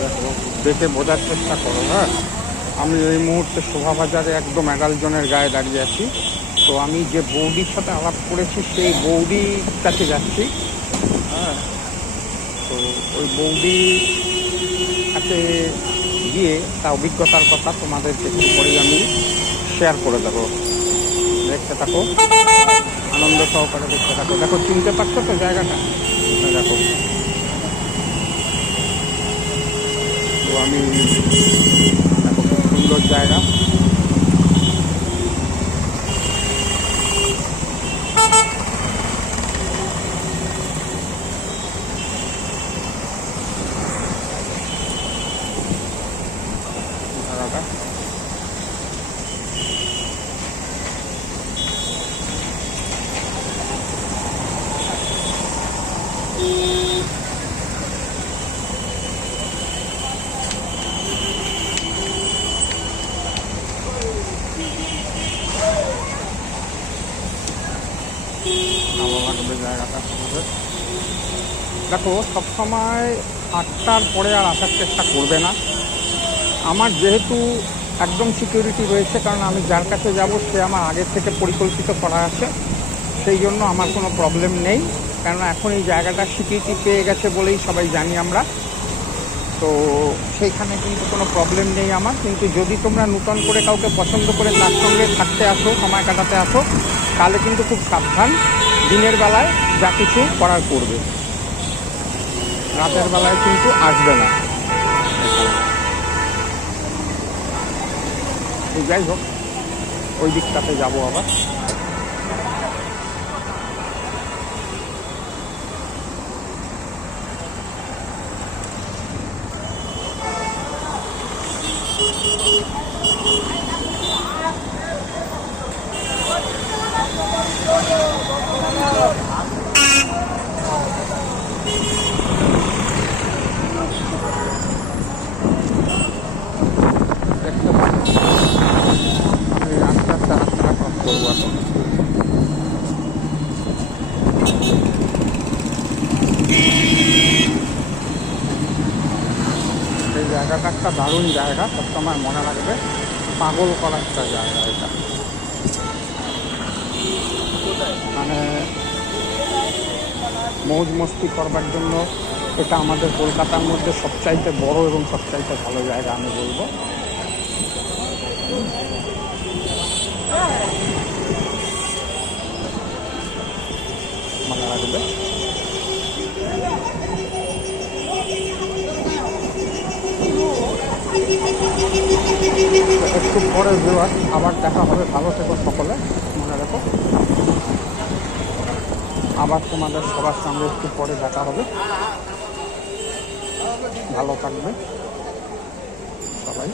দেখো, দেখে বোঝার চেষ্টা করো। হ্যাঁ, আমি এই মুহূর্তে শোভাবাজারে একদম 11 জনের গায়ে দাঁড়িয়ে আছি। তো আমি যে বৌদির সাথে আলাপ করেছি সেই বৌদির কাছে যাচ্ছি। হ্যাঁ, তো ওই বৌদি কাছে গিয়ে তা অভিজ্ঞতার কথা তোমাদেরকে একটু পরেই আমি শেয়ার করে দেবো। দেখতে থাকো, আনন্দ সহকারে দেখতে থাকো। দেখো, চিনতে পারছো তো জায়গাটা? দেখো, তো আমি দেখো খুব সুন্দর জায়গা। জায়গাটা ভালো লাগবে জায়গাটা। দেখো, সবসময় 8টার পরে আর আসার চেষ্টা করবে না। আমার যেহেতু একদম সিকিউরিটি রয়েছে, কারণ আমি যার কাছে যাব সে আমার আগের থেকে পরিকল্পিত করা আছে, সেই জন্য আমার কোনো প্রবলেম নেই। কেননা এখন এই জায়গাটা স্বীকৃতি পেয়ে গেছে বলেই সবাই জানি আমরা, তো সেইখানে কিন্তু কোনো প্রবলেম নেই আমার। কিন্তু যদি তোমরা নূতন করে কাউকে পছন্দ করে তার সঙ্গে থাকতে আসো, সময় কাটাতে আসো, তাহলে কিন্তু খুব সাবধান। দিনের বেলায় যা কিছু করার করবে, রাতের বেলায় কিন্তু আসবে না। যাই হোক, ওই দিকটাতে যাবো আবার। দেখতে পাচ্ছি আমি আস্তে আস্তে রাস্তাটা ক্রস করবো এখন। এই জায়গাটা একটা দারুণ জায়গা, সবসময় মনে রাখবে। পাগল করা একটা জায়গা এটা। মানে মৌজ মস্তি করবার জন্য এটা আমাদের কলকাতার মধ্যে সবচাইতে বড় এবং সবচাইতে ভালো জায়গা আমি বলবো। মনে রাখবে। একটু পরে ভিউয়ার আবার দেখা হবে। ভালো থেকো সকলে, মনে রাখো। আবার তোমাদের সবার সঙ্গে একটু পরে দেখা হবে। ভালো থাকবে সবাই।